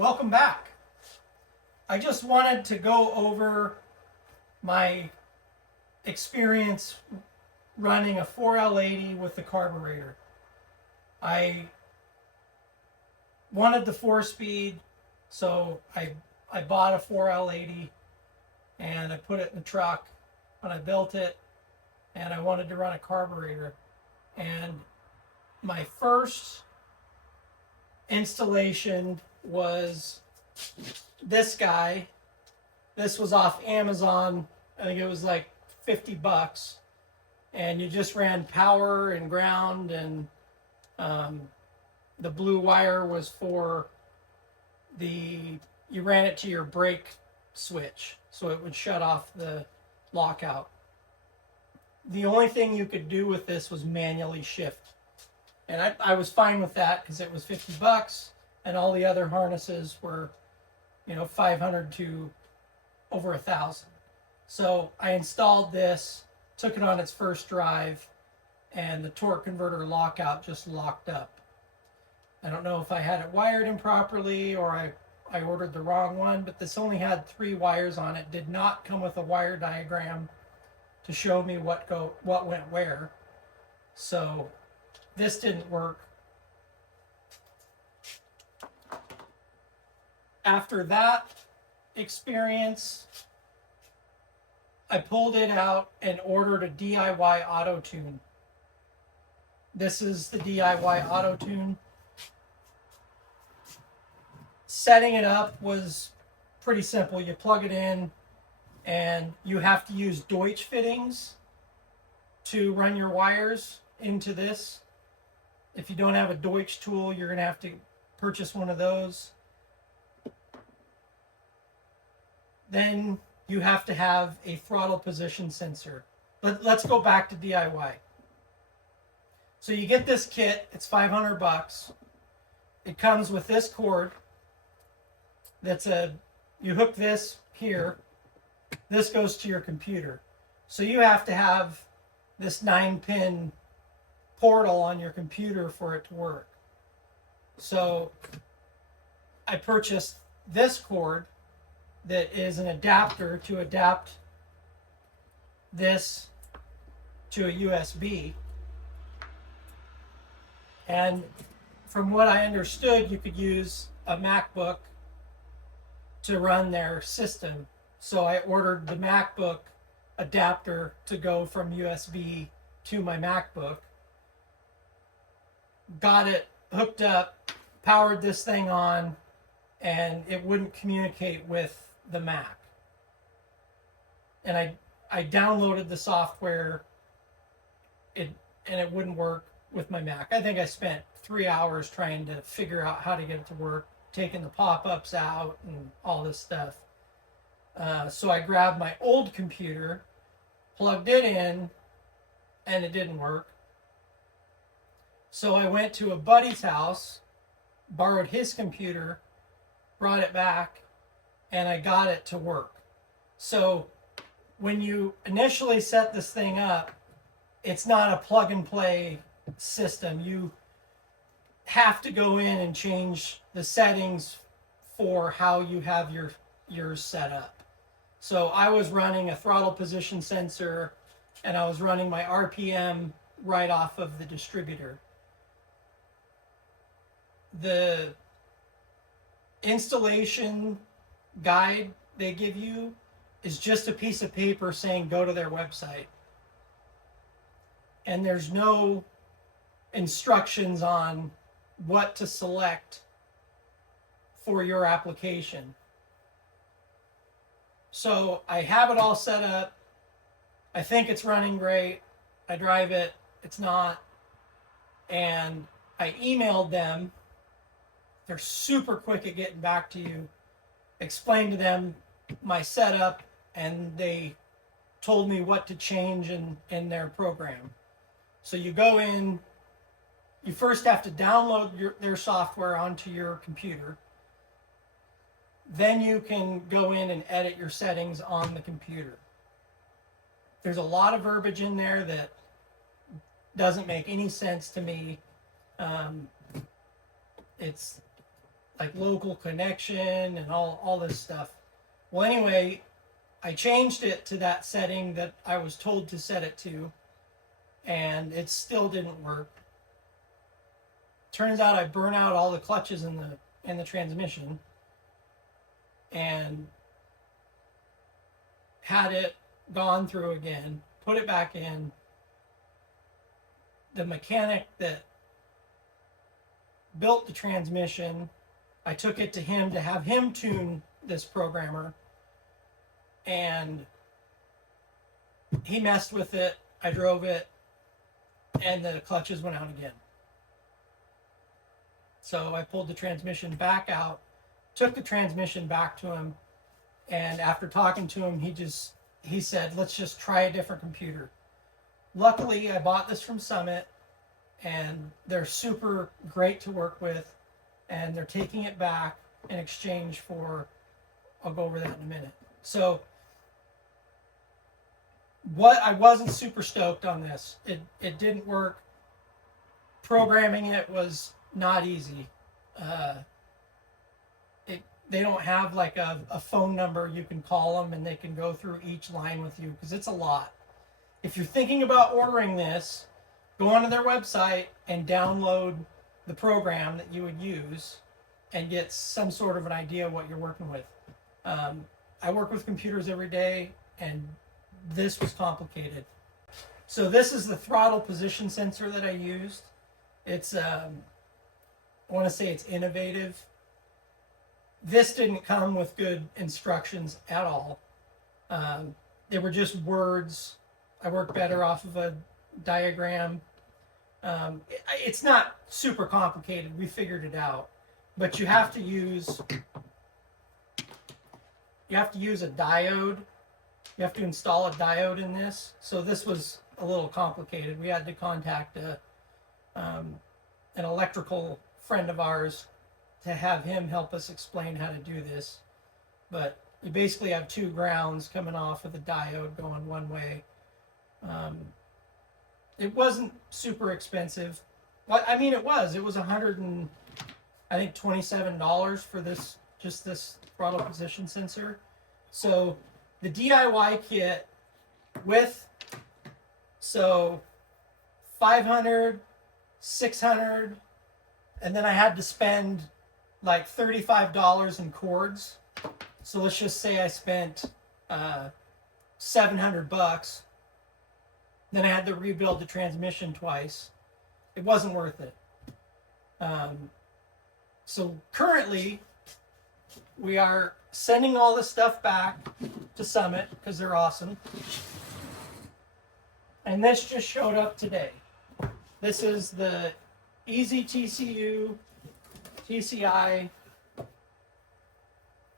Welcome back. I just wanted to go over my experience running a 4L80 with the carburetor. I wanted the 4-speed, so I bought a 4L80 and I put it in the truck when I built it, and I wanted to run a carburetor. And my first installation was this guy. This was off Amazon. I think it was like $50, and you just ran power and ground, and the blue wire was for you ran it to your brake switch, so it would shut off the lockout. The only thing you could do with this was manually shift, and I was fine with that because it was $50, and all the other harnesses were, 500 to over 1,000. So I installed this, took it on its first drive, and the torque converter lockout just locked up. I don't know if I had it wired improperly or I ordered the wrong one, but this only had 3 wires on it. Did not come with a wire diagram to show me what went where. So this didn't work. After that experience, I pulled it out and ordered a DIY autotune. This is the DIY autotune. Setting it up was pretty simple. You plug it in, and you have to use Deutsch fittings to run your wires into this. If you don't have a Deutsch tool, you're going to have to purchase one of those. Then you have to have a throttle position sensor. Let's go back to DIY. So you get this kit, it's $500. It comes with this cord. You hook this here. This goes to your computer. So you have to have this 9-pin portal on your computer for it to work. So I purchased this cord that is an adapter to adapt this to a USB. And from what I understood, you could use a MacBook to run their system. So I ordered the MacBook adapter to go from USB to my MacBook. Got it hooked up, powered this thing on, and it wouldn't communicate with the Mac. And I downloaded the software, and it wouldn't work with my Mac. I think I spent 3 hours trying to figure out how to get it to work, taking the pop-ups out and all this stuff. So I grabbed my old computer, plugged it in, and it didn't work. So I went to a buddy's house, borrowed his computer, brought it back, and I got it to work. So when you initially set this thing up, it's not a plug and play system. You have to go in and change the settings for how you have yours set up. So I was running a throttle position sensor, and I was running my RPM right off of the distributor. The installation guide they give you is just a piece of paper saying go to their website. And there's no instructions on what to select for your application. So I have it all set up. I think it's running great. I drive it, it's not. And I emailed them. They're super quick at getting back to you. Explained to them my setup, and they told me what to change in their program. So you go in, you first have to download their software onto your computer. Then you can go in and edit your settings on the computer. There's a lot of verbiage in there that doesn't make any sense to me. It's like local connection and all this stuff. Well, anyway, I changed it to that setting that I was told to set it to, and it still didn't work. Turns out I burn out all the clutches in the transmission, and had it gone through again, put it back in. The mechanic that built the transmission, I took it to him to have him tune this programmer, and he messed with it. I drove it, and the clutches went out again. So I pulled the transmission back out, took the transmission back to him, and after talking to him, he said, let's just try a different computer. Luckily, I bought this from Summit, and they're super great to work with, and they're taking it back in exchange for, I'll go over that in a minute. So what I wasn't super stoked on this. It didn't work. Programming it was not easy. They don't have like a phone number you can call them and they can go through each line with you, because it's a lot. If you're thinking about ordering this, go onto their website and download the program that you would use and get some sort of an idea of what you're working with. I work with computers every day, and this was complicated. So this is the throttle position sensor that I used. It's, I want to say it's innovative. This didn't come with good instructions at all. They were just words. I work better off of a diagram. It's not super complicated. We figured it out. But you have to use a diode. You have to install a diode in this. So this was a little complicated. We had to contact an electrical friend of ours to have him help us explain how to do this. But you basically have two grounds coming off of the diode going one way. It wasn't super expensive. Well, I mean, it was $127 for this, just this throttle position sensor. So the DIY kit with, so 500, 600, and then I had to spend like $35 in cords. So let's just say I spent $700. Then I had to rebuild the transmission twice. It wasn't worth it. So currently, we are sending all this stuff back to Summit because they're awesome. And this just showed up today. This is the Easy TCU TCI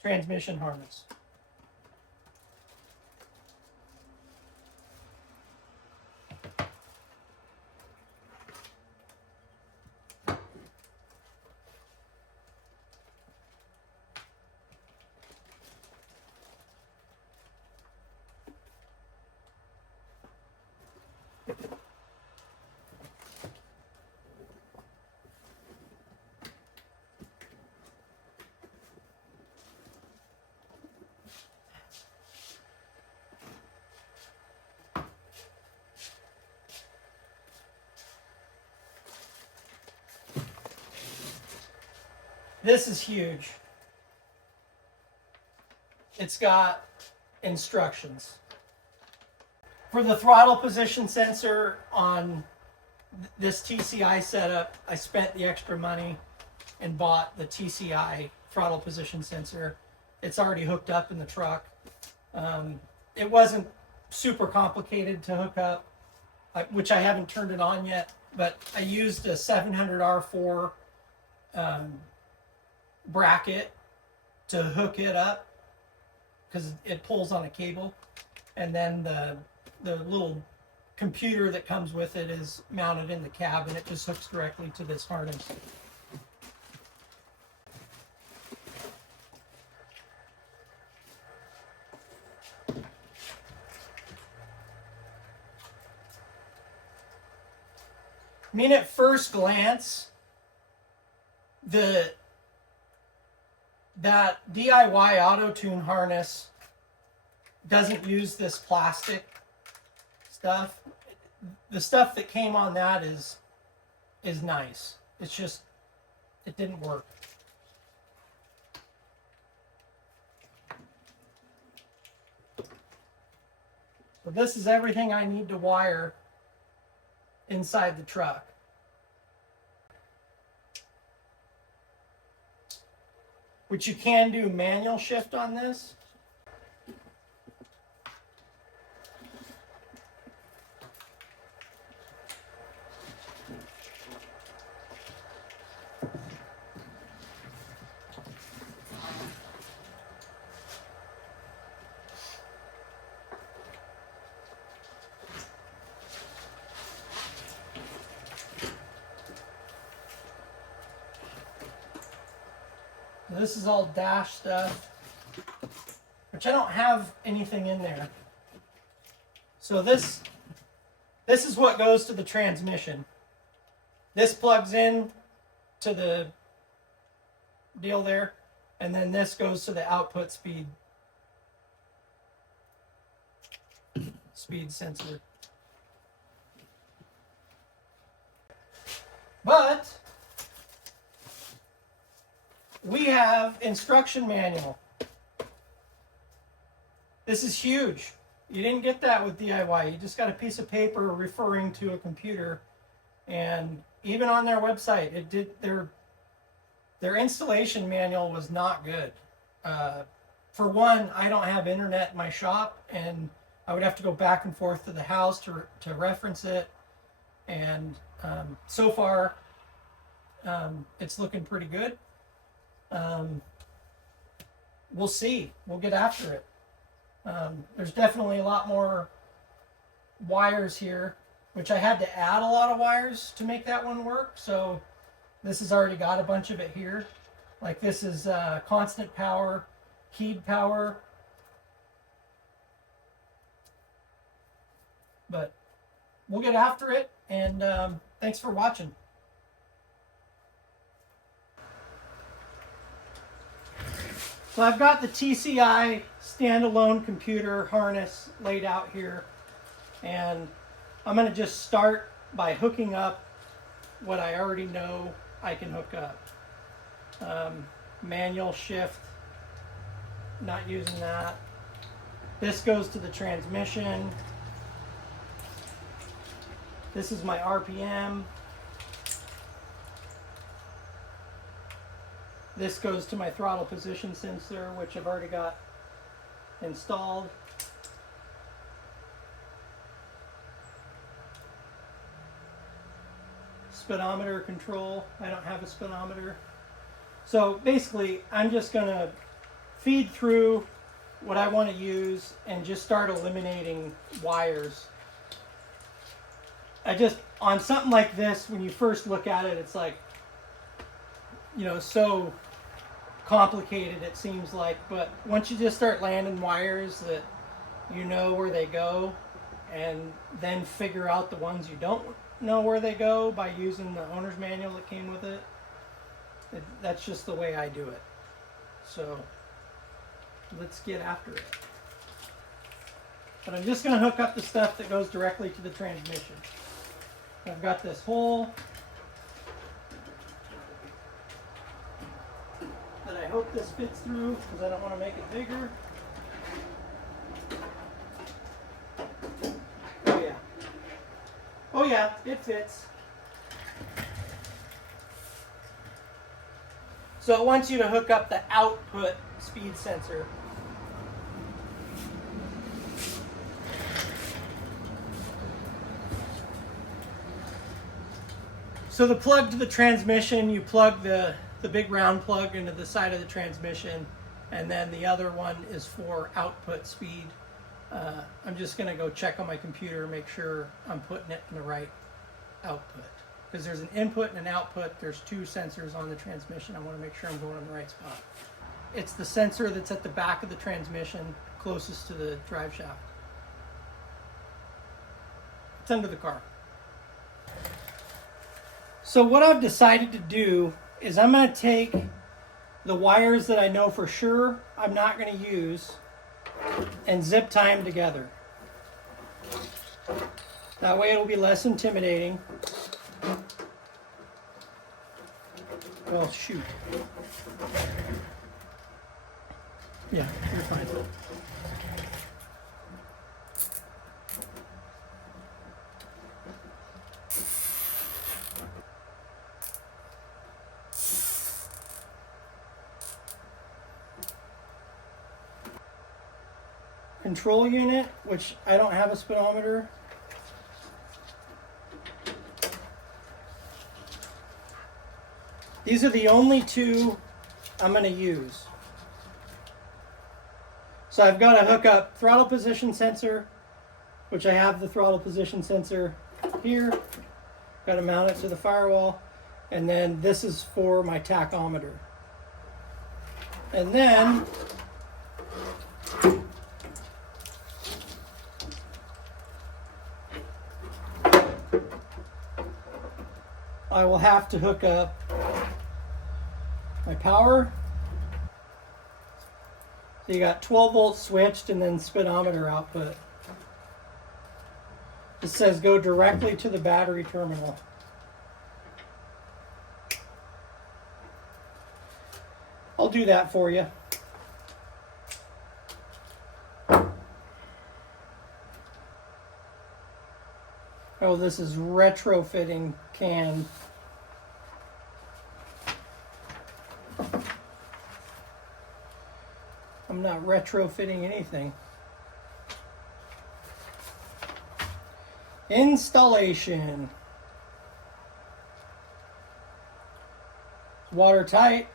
transmission harness. This is huge. It's got instructions. For the throttle position sensor on this TCI setup, I spent the extra money and bought the TCI throttle position sensor. It's already hooked up in the truck. It wasn't super complicated to hook up, which I haven't turned it on yet, but I used a 700R4 bracket to hook it up because it pulls on a cable, and then the little computer that comes with it is mounted in the cab, and it just hooks directly to this harness. I mean, at first glance, the That DIY auto-tune harness doesn't use this plastic stuff. The stuff that came on that is nice. It's just, it didn't work. So this is everything I need to wire inside the truck. Which you can do manual shift on this. This is all dash stuff, which I don't have anything in there. So this is what goes to the transmission. This plugs in to the deal there, and then this goes to the output speed sensor. But we have instruction manual. This is huge. You didn't get that with DIY. You just got a piece of paper referring to a computer, and even on their website, it did their installation manual was not good. For one, I don't have internet in my shop, and I would have to go back and forth to the house to reference it. And so far, it's looking pretty good. We'll see. We'll get after it. There's definitely a lot more wires here, which I had to add a lot of wires to make that one work. So this has already got a bunch of it here. Like this is constant power, keyed power. But we'll get after it, and thanks for watching. So I've got the TCI standalone computer harness laid out here, and I'm going to just start by hooking up what I already know I can hook up. Manual shift, not using that. This goes to the transmission. This is my RPM. This goes to my throttle position sensor, which I've already got installed. Speedometer control. I don't have a speedometer. So basically, I'm just going to feed through what I want to use and just start eliminating wires. On something like this, when you first look at it, it's like, you know, so complicated it seems like, but once you just start landing wires that you know where they go, and then figure out the ones you don't know where they go by using the owner's manual that came with it, that's just the way I do it. So let's get after it. But I'm just going to hook up the stuff that goes directly to the transmission. I've got this hole that I hope this fits through, because I don't want to make it bigger. Oh yeah. Oh yeah, it fits. So it wants you to hook up the output speed sensor. So the plug to the transmission, you plug the big round plug into the side of the transmission, and then the other one is for output speed. I'm just going to go check on my computer, make sure I'm putting it in the right output. Because there's an input and an output. There's two sensors on the transmission. I want to make sure I'm going in the right spot. It's the sensor that's at the back of the transmission, closest to the drive shaft. It's under the car. So what I've decided to do is I'm going to take the wires that I know for sure I'm not going to use and zip tie them together. That way it'll be less intimidating. Well, shoot. Yeah, you're fine. Control unit, which I don't have a speedometer. These are the only two I'm going to use. So I've got to hook up throttle position sensor, which I have the throttle position sensor here. Got to mount it to the firewall. And then this is for my tachometer. And then I will have to hook up my power. So you got 12 volts switched and then speedometer output. It says go directly to the battery terminal. I'll do that for you. Oh, this is retrofitting CAN. I'm not retrofitting anything. Installation. Watertight.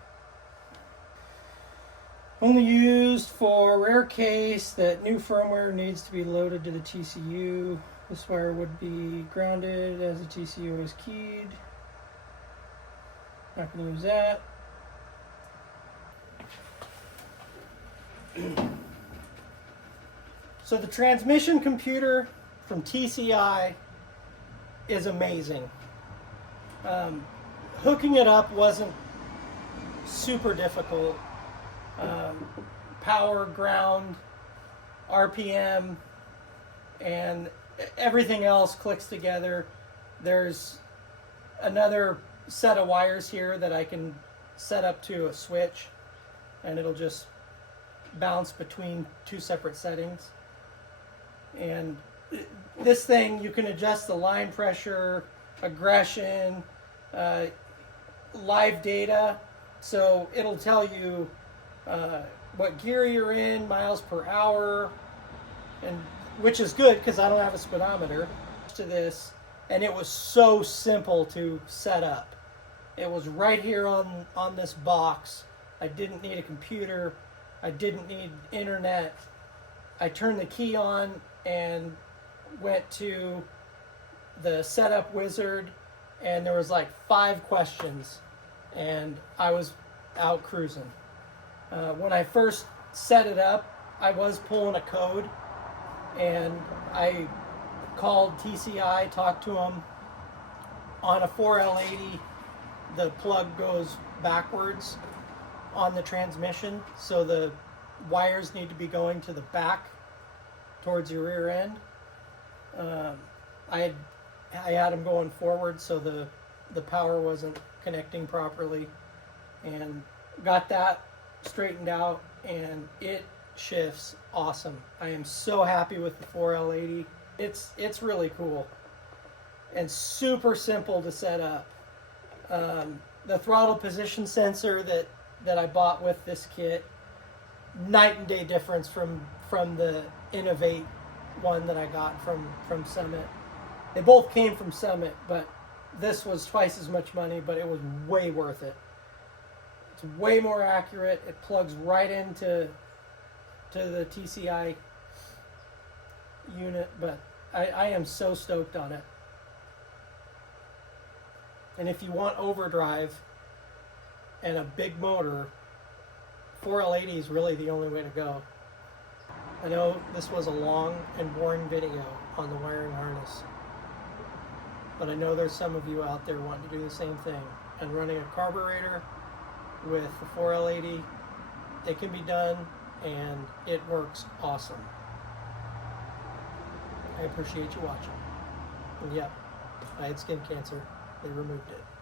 Only used for rare case that new firmware needs to be loaded to the TCU. This wire would be grounded as the TCU is keyed. Not going to use that. So the transmission computer from TCI is amazing. Hooking it up wasn't super difficult. Power, ground, RPM, and everything else clicks together. There's another set of wires here that I can set up to a switch, and it'll just bounce between two separate settings. And this thing, you can adjust the line pressure, aggression, live data, so it'll tell you what gear you're in, miles per hour, and which is good because I don't have a speedometer to this, and it was so simple to set up. It was right here on this box. I didn't need a computer. I didn't need internet. I turned the key on and went to the setup wizard, and there was like 5 questions, and I was out cruising. When I first set it up, I was pulling a code, and I called TCI, talked to them. On a 4L80, the plug goes backwards on the transmission, so the wires need to be going to the back towards your rear end. I had them going forward, so the power wasn't connecting properly, and got that straightened out, and it shifts awesome. I am so happy with the 4L80. It's really cool and super simple to set up. The throttle position sensor that I bought with this kit, night and day difference from the Innovate one that I got from Summit. They both came from Summit, but this was twice as much money, but it was way worth it. It's way more accurate. It plugs right into the TCI unit, but I am so stoked on it. And if you want overdrive and a big motor, 4L80 is really the only way to go. I know this was a long and boring video on the wiring harness, but I know there's some of you out there wanting to do the same thing. And running a carburetor with the 4L80. It can be done, and it works awesome. I appreciate you watching. And yep, I had skin cancer. They removed it.